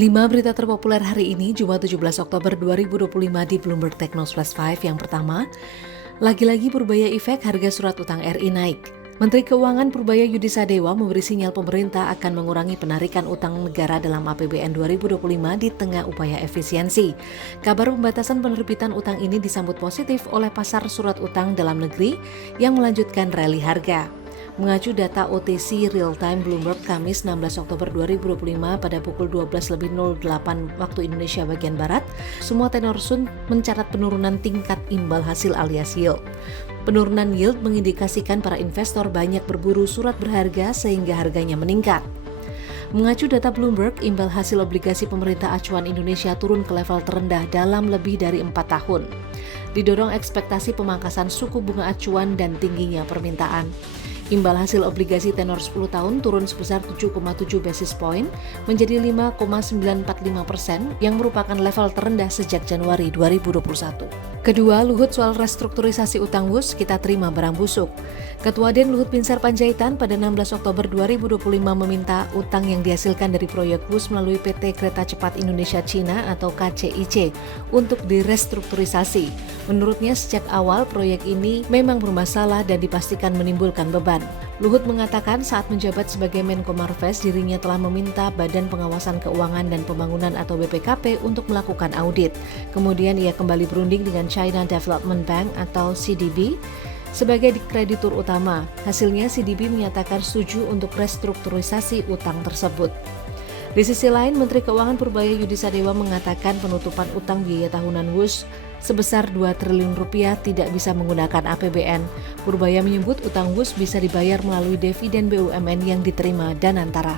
5 berita terpopuler hari ini, Jumat 17 Oktober 2025 di Bloomberg Technos Flash 5. Yang pertama, lagi-lagi Purbaya efek harga surat utang RI naik. Menteri Keuangan Purbaya Yudi Sadewa memberi sinyal pemerintah akan mengurangi penarikan utang negara dalam APBN 2025 di tengah upaya efisiensi. Kabar pembatasan penerbitan utang ini disambut positif oleh pasar surat utang dalam negeri yang melanjutkan rally harga. Mengacu data OTC Real Time Bloomberg Kamis 16 Oktober 2025 pada pukul 12.08 waktu Indonesia bagian Barat, semua tenor Sun mencatat penurunan tingkat imbal hasil alias yield. Penurunan yield mengindikasikan para investor banyak berburu surat berharga sehingga harganya meningkat. Mengacu data Bloomberg, imbal hasil obligasi pemerintah acuan Indonesia turun ke level terendah dalam lebih dari 4 tahun. Didorong ekspektasi pemangkasan suku bunga acuan dan tingginya permintaan. Imbal hasil obligasi tenor 10 tahun turun sebesar 7,7 basis point menjadi 5,945% yang merupakan level terendah sejak Januari 2021. Kedua, Luhut soal restrukturisasi utang WUS kita terima barang busuk. Ketua Den Luhut Binsar Panjaitan pada 16 Oktober 2025 meminta utang yang dihasilkan dari proyek WUS melalui PT Kereta Cepat Indonesia Cina atau KCIC untuk direstrukturisasi. Menurutnya sejak awal proyek ini memang bermasalah dan dipastikan menimbulkan beban. Luhut mengatakan saat menjabat sebagai Menko Marves dirinya telah meminta Badan Pengawasan Keuangan dan Pembangunan atau BPKP untuk melakukan audit. Kemudian ia kembali berunding dengan China Development Bank atau CDB sebagai kreditur utama. Hasilnya CDB menyatakan setuju untuk restrukturisasi utang tersebut. Di sisi lain, Menteri Keuangan Purbaya Yudi Sadewa mengatakan penutupan utang biaya tahunan WUS sebesar 2 triliun rupiah tidak bisa menggunakan APBN. Purbaya menyebut utang WUS bisa dibayar melalui dividen BUMN yang diterima Danantara.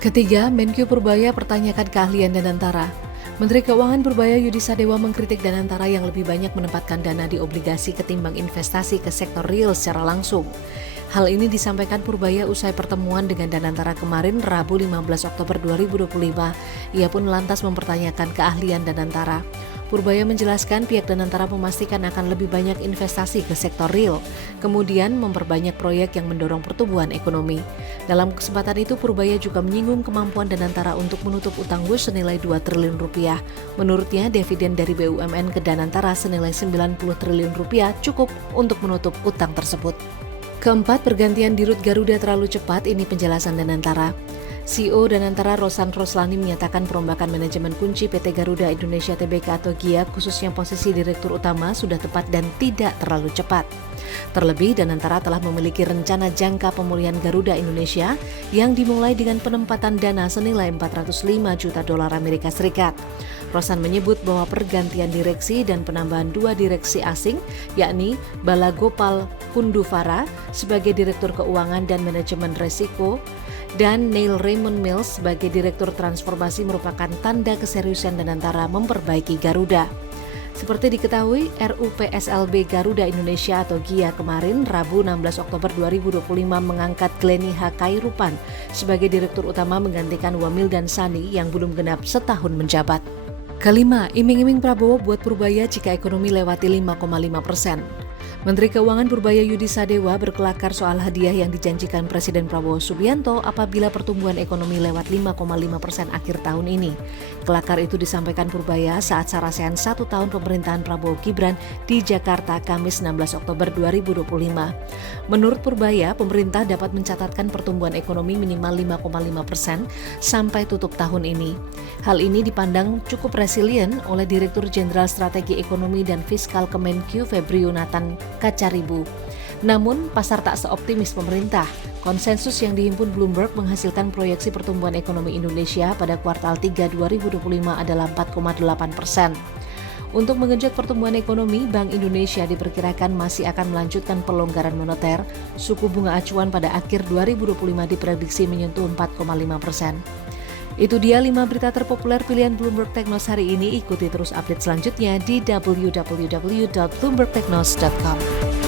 Ketiga, Menkyu Purbaya pertanyakan keahlian Danantara. Menteri Keuangan Purbaya Yudi Sadewa mengkritik Danantara yang lebih banyak menempatkan dana di obligasi ketimbang investasi ke sektor real secara langsung. Hal ini disampaikan Purbaya usai pertemuan dengan Danantara kemarin Rabu 15 Oktober 2025. Ia pun lantas mempertanyakan keahlian Danantara. Purbaya menjelaskan pihak Danantara memastikan akan lebih banyak investasi ke sektor real, kemudian memperbanyak proyek yang mendorong pertumbuhan ekonomi. Dalam kesempatan itu Purbaya juga menyinggung kemampuan Danantara untuk menutup utang WUS senilai 2 triliun rupiah. Menurutnya dividen dari BUMN ke Danantara senilai 90 triliun rupiah cukup untuk menutup utang tersebut. Keempat, pergantian dirut Garuda terlalu cepat, ini penjelasan Danantara. CEO Danantara Rosan Roslani menyatakan perombakan manajemen kunci PT Garuda Indonesia Tbk atau GIA khususnya posisi direktur utama sudah tepat dan tidak terlalu cepat. Terlebih, Danantara telah memiliki rencana jangka pemulihan Garuda Indonesia yang dimulai dengan penempatan dana senilai 405 juta dolar Amerika Serikat. Rosan menyebut bahwa pergantian direksi dan penambahan 2 direksi asing, yakni Balagopal Kunduvara sebagai Direktur Keuangan dan Manajemen Resiko, dan Neil Raymond Mills sebagai Direktur Transformasi merupakan tanda keseriusan Danantara memperbaiki Garuda. Seperti diketahui, RUPSLB Garuda Indonesia atau GIA kemarin Rabu 16 Oktober 2025 mengangkat Glenny H. Kairupan sebagai Direktur Utama menggantikan Wamildan Sani yang belum genap setahun menjabat. Kelima, iming-iming Prabowo buat Purbaya jika ekonomi lewati 5,5%. Menteri Keuangan Purbaya Yudi Sadewa berkelakar soal hadiah yang dijanjikan Presiden Prabowo Subianto apabila pertumbuhan ekonomi lewat 5,5% akhir tahun ini. Kelakar itu disampaikan Purbaya saat sarasehan 1 tahun pemerintahan Prabowo Gibran di Jakarta Kamis 16 Oktober 2025. Menurut Purbaya, pemerintah dapat mencatatkan pertumbuhan ekonomi minimal 5,5% sampai tutup tahun ini. Hal ini dipandang cukup resilient oleh Direktur Jenderal Strategi Ekonomi dan Fiskal Kemenkyu Febri Yunatan Kacaribu. Namun, pasar tak seoptimis pemerintah. Konsensus yang dihimpun Bloomberg menghasilkan proyeksi pertumbuhan ekonomi Indonesia pada kuartal 3 2025 adalah 4,8%. Untuk mengejut pertumbuhan ekonomi, Bank Indonesia diperkirakan masih akan melanjutkan pelonggaran moneter. Suku bunga acuan pada akhir 2025 diprediksi menyentuh 4,5%. Itu dia 5 berita terpopuler pilihan Bloomberg Technos hari ini. Ikuti terus update selanjutnya di www.bloombergtechnos.com.